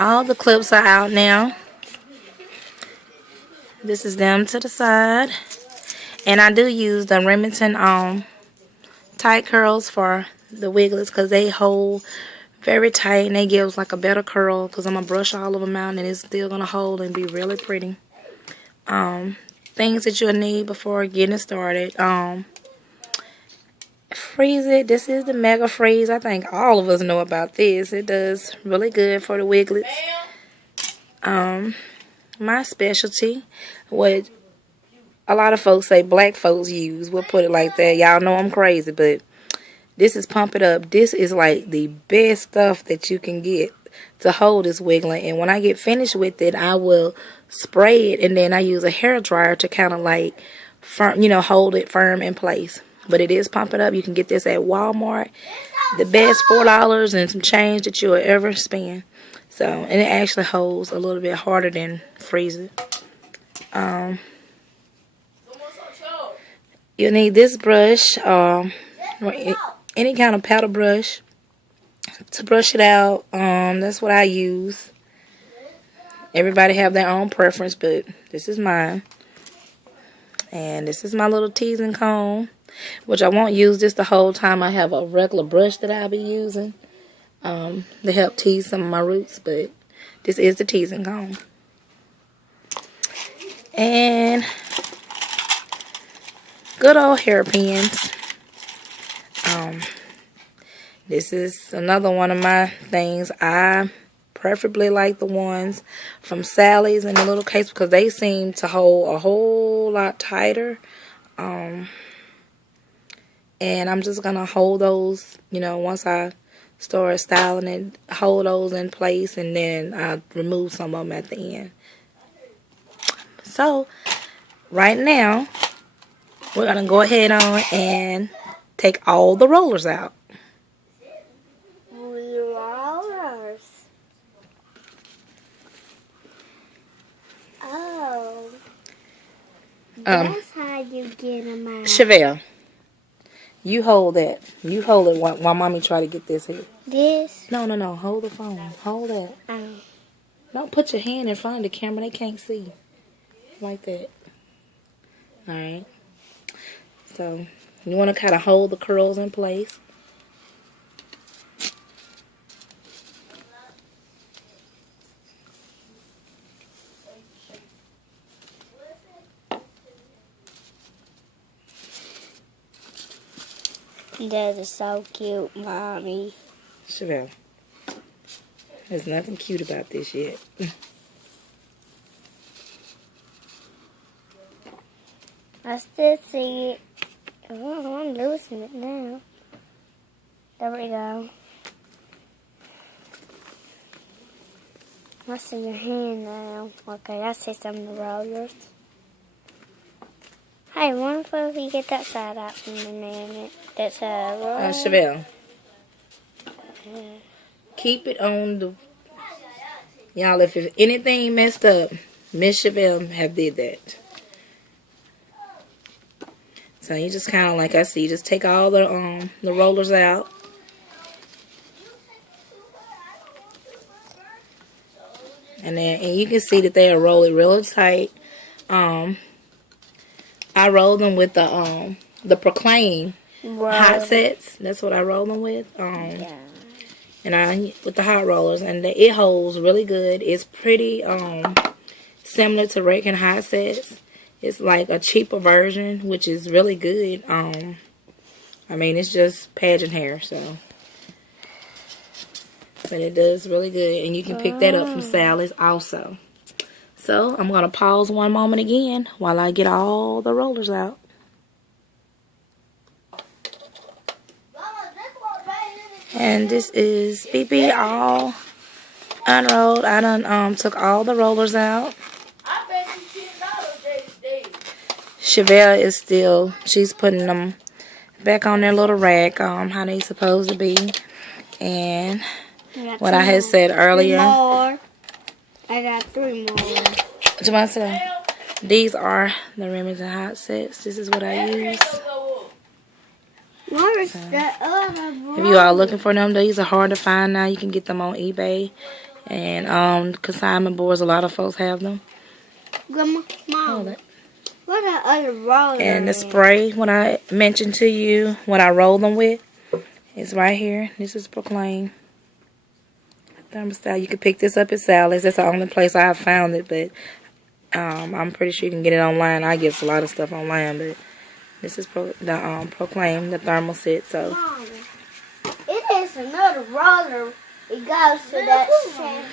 All the clips are out now. This is them to the side. And I do use the Remington tight curls for the Wiglets because they hold very tight and they give like a better curl because I'm going to brush all of them out and it's still going to hold and be really pretty. Things that you'll need before getting started. Freeze it. This is the Mega Freeze. I think all of us know about this. It does really good for the Wiglets. My specialty, what a lot of folks say black folks use, we'll put it like that. Y'all know I'm crazy, but this is Pump It Up. This is like the best stuff that you can get to hold this Wiglet. And when I get finished with it, I will spray it and then I use a hair dryer to kind of like firm, hold it firm in place. But it is Pump It Up. You can get this at Walmart. The best $4 and some change that you'll ever spend. So, and it actually holds a little bit harder than Freeze It. You'll need this brush, any kind of powder brush to brush it out. That's what I use. Everybody have their own preference, but this is mine. And this is my little teasing comb, which I won't use this the whole time. I have a regular brush that I'll be using to help tease some of my roots, but this is the teasing comb. And good old hairpins. This is another one of my things. I preferably like the ones from Sally's in the little case because they seem to hold a whole lot tighter. And I'm just going to hold those, once I start styling it, hold those in place, and then I remove some of them at the end. So, right now, we're going to go ahead on and take all the rollers out. Rollers. Oh. That's how you get them out. Chevelle, you hold that. You hold it while Mommy try to get this here. This? No. Hold the phone. Hold that. Don't put your hand in front of the camera. They can't see. Like that. Alright. So, you want to kind of hold the curls in place. That is so cute, Mommy. Chevelle, there's nothing cute about this yet. I still see it. Oh, I'm losing it now. There we go. I see your hand now. Okay, I see some of the rollers. Hey, wonder if we get that side out from the minute. That side roll. Chevelle, keep it on the... Y'all, if anything messed up, Miss Chevelle have did that. So you just kind of, like I see, just take all the rollers out. And you can see that they are rolled really tight. I roll them with the Proclaim hot sets. That's what I roll them with. Yeah. And with the hot rollers, and it holds really good. It's pretty similar to Wrecking hot sets. It's like a cheaper version, which is really good. I mean, it's just Pageant hair, so. But it does really good, and you can pick that up from Sally's also. So, I'm going to pause one moment again while I get all the rollers out. And this is BB all unrolled. I done took all the rollers out. Chevelle is still, she's putting them back on their little rack, how they supposed to be. And what I had said earlier. I got 3 more. What you want to say? These are the Remington hot sets. This is what I use. Where's the other one? If you are looking for them, these are hard to find now. You can get them on eBay And consignment boards, a lot of folks have them. Grandma, Mom, Hold it. what are other rollers? And the spray, when I mentioned to you, when I roll them with, it's right here. This is Proclaim thermostat. You can pick this up at Sally's. That's the only place I have found it, but I'm pretty sure you can get it online. I get a lot of stuff online, but this is Proclaim, the thermal set. So Mom, it is another roller. It goes to that shaft.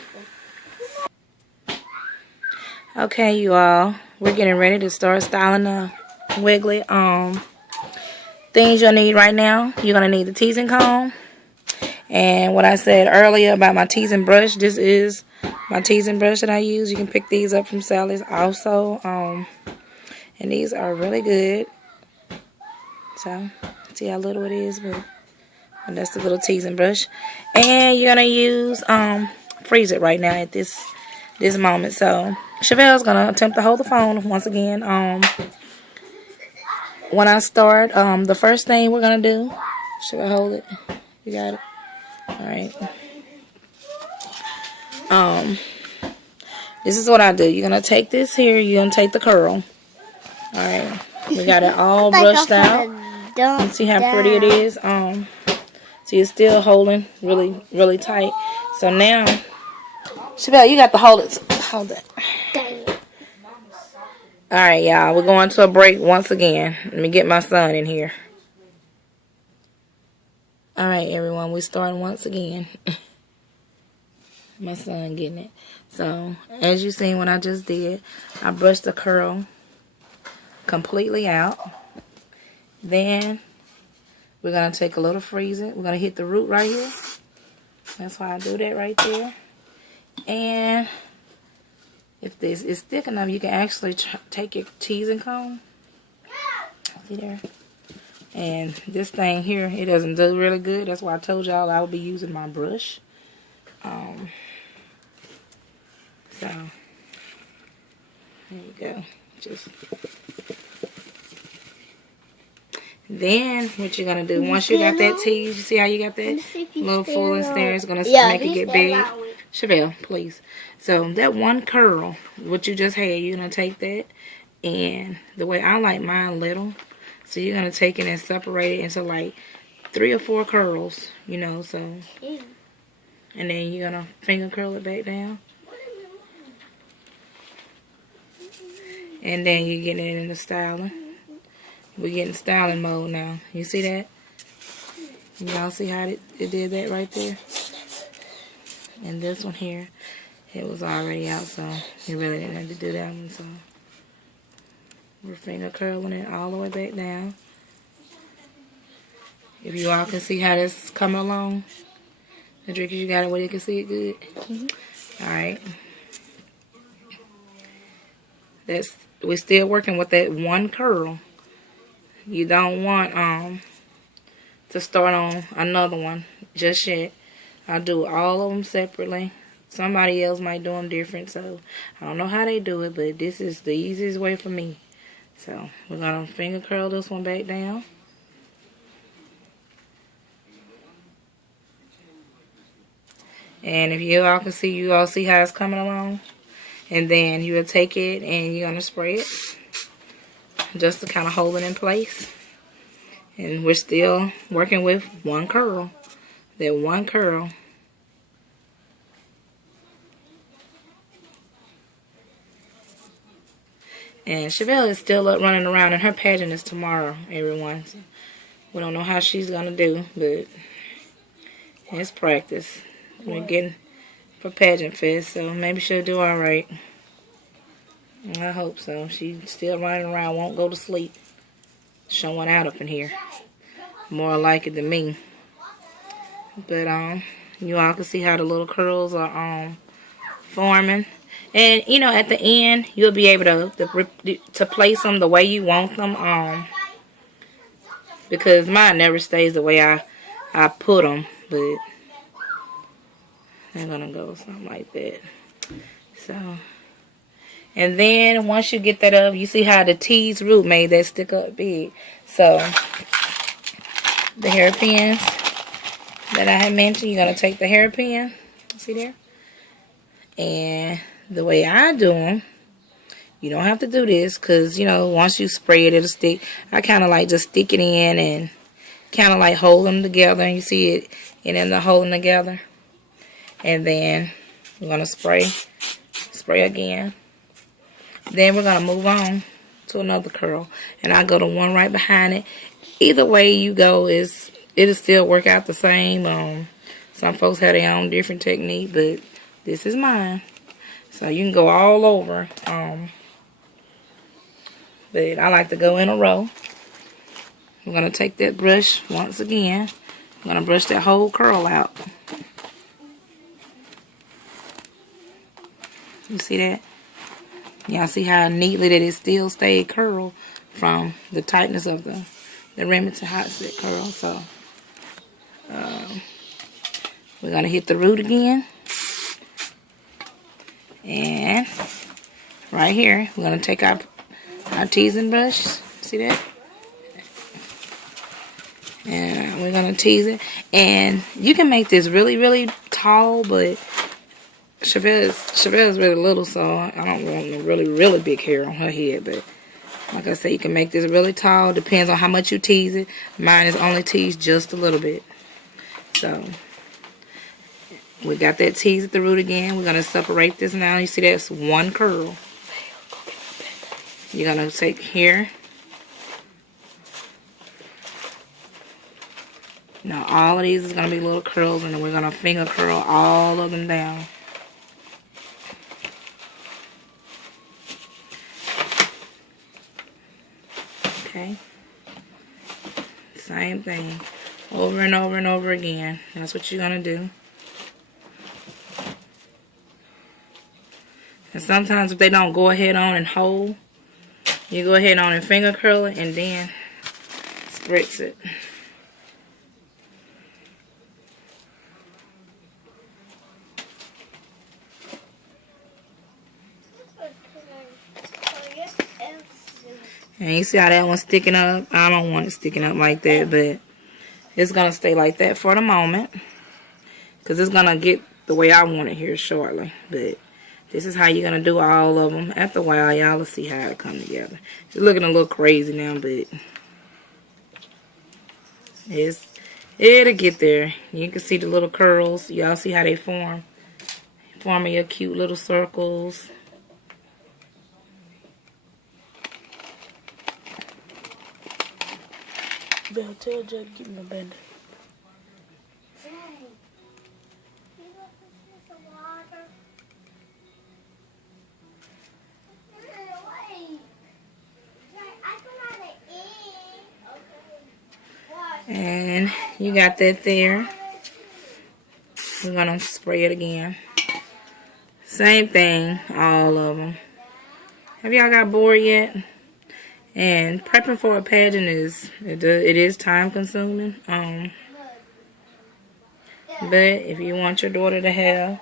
okay, you all, we're getting ready to start styling the Wiglet. Things you'll need right now. You're gonna need the teasing comb, and what I said earlier about my teasing brush. This is my teasing brush that I use. You can pick these up from Sally's also. And these are really good. So, see how little it is, but that's the little teasing brush. And you're gonna use freeze it right now at this moment. So Chevelle's gonna attempt to hold the phone once again. When I start, the first thing we're gonna do. Should I hold it? You got it. All right. This is what I do. You're gonna take this here. You're gonna take the curl. All right. We got it all brushed out. You see how pretty it is. So you're still holding really, really tight. So now, Chevelle, you got to hold it. Hold it. All right, y'all. We're going to a break once again. Let me get my son in here. All right, everyone. We're starting once again. My son getting it. So, as you seen what I just did, I brushed the curl completely out. Then, we're going to take a little freeze it. We're going to hit the root right here. That's why I do that right there. And if this is thick enough, you can actually take your teasing comb. See there? And this thing here, it doesn't do really good. That's why I told y'all I will be using my brush. So, there you go. Just then, what you're going to do, once you got that tease, you see how you got that little fullness there? It's going to make it get big. Chevelle, please. So, that one curl, what you just had, you're going to take that. And the way I like mine little, so you're going to take it and separate it into like 3 or 4 curls, you know, so. And then you're going to finger curl it back down. And then you're getting it into styling. We're getting styling mode now. You see that? Y'all see how it did that right there? And this one here, it was already out, so you really didn't have to do that one. So we're finger curling it all the way back down. If you all can see how this is coming along. Adrika, you got it where you can see it good? Alright. We're still working with that one curl. You don't want to start on another one just yet. I do all of them separately. Somebody else might do them different, so I don't know how they do it, but this is the easiest way for me. So we're going to finger curl this one back down. And if you all can see, you all see how it's coming along. And then you will take it and you're going to spray it. Just to kind of hold it in place. And we're still working with one curl. That one curl. And Chevelle is still up running around, and her pageant is tomorrow, everyone. So we don't know how she's going to do, but it's practice. We're getting for Pageant Fest, so maybe she'll do alright. I hope so. She's still running around, won't go to sleep. Showing out up in here. More like it than me. But, you all can see how the little curls are, forming. And, you know, at the end, you'll be able to place them the way you want them. Because mine never stays the way I put them. But they're going to go something like that. So, and then once you get that up, you see how the tease root made that stick up big. So, the hairpins that I had mentioned, you're going to take the hairpin. See there? And the way I do them, you don't have to do this because, you know, once you spray it, it'll stick. I kind of like just stick it in and kind of like hold them together. And you see it, and then they're holding together. And then we're going to spray again. Then we're going to move on to another curl. And I go to one right behind it. Either way you go, it'll still work out the same. Some folks have their own different technique, but this is mine. So you can go all over. But I like to go in a row. I'm going to take that brush once again. I'm going to brush that whole curl out. You see that? Y'all see how neatly that it still stayed curled from the tightness of the Remington Hot Set curl. So we're going to hit the root again. And right here, we're going to take our teasing brush. See that? And we're going to tease it. And you can make this really, really tall, but Chevelle is really little, so I don't want no really, really big hair on her head. But like I said, you can make this really tall. Depends on how much you tease it. Mine is only teased just a little bit. So we got that tease at the root again. We're going to separate this now. You see that's one curl. You're going to take here. Now all of these is going to be little curls, and then we're going to finger curl all of them down. Okay. Same thing. Over and over and over again. That's what you're going to do. And sometimes if they don't go ahead on and hold, you go ahead on and finger curl it and then spritz it. And you see how that one's sticking up? I don't want it sticking up like that, but it's going to stay like that for the moment. Because it's going to get the way I want it here shortly. But this is how you're going to do all of them. After a while, y'all will see how it come together. It's looking a little crazy now, but it'll get there. You can see the little curls. Y'all see how they form. Forming your cute little circles. Bell, tell Jay to give me a bender. And you got that there. We're going to spray it again. Same thing, all of them. Have y'all got bored yet? And prepping for a pageant it is time consuming. But if you want your daughter to have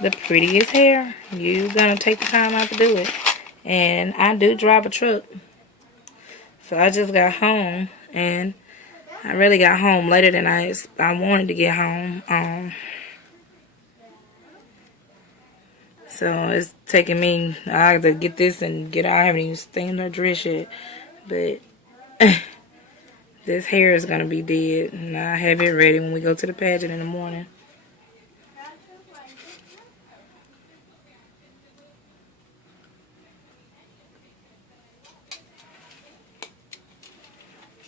the prettiest hair, you're going to take the time out to do it. And I do drive a truck. So I just got home, and I really got home later than I wanted to get home. So it's taking me, I have to get this and get out. I haven't even steamed her dress yet. But this hair is going to be dead. And I'll have it ready when we go to the pageant in the morning.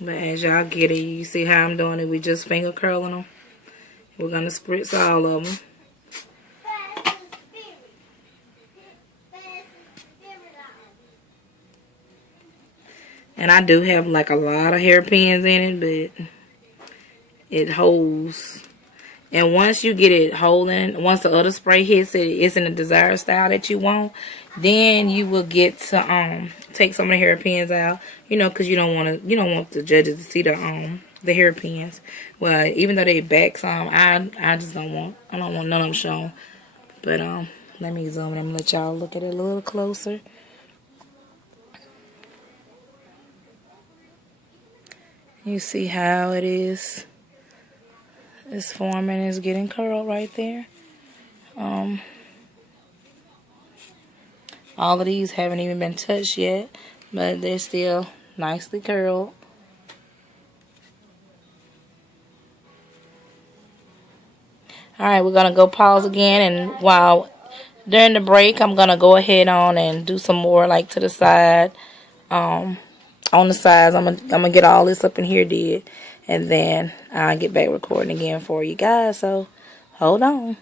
But as y'all get it, you see how I'm doing it. We just finger curling them. We're going to spritz all of them. And I do have like a lot of hairpins in it, but it holds. And once you get it holding, once the other spray hits it, it's in the desired style that you want, then you will get to take some of the hairpins out, you know, because you don't want the judges to see the hairpins. Well, even though they back some, I just don't want none of them shown. But let me zoom in and let y'all look at it a little closer. You see how it is. It's forming, it's getting curled right there. All of these haven't even been touched yet, but they're still nicely curled. Alright, we're going to go pause again, and during the break, I'm going to go ahead on and do some more like to the side. On the sides, I'm gonna get all this up in here did, and then I'll get back recording again for you guys, so hold on.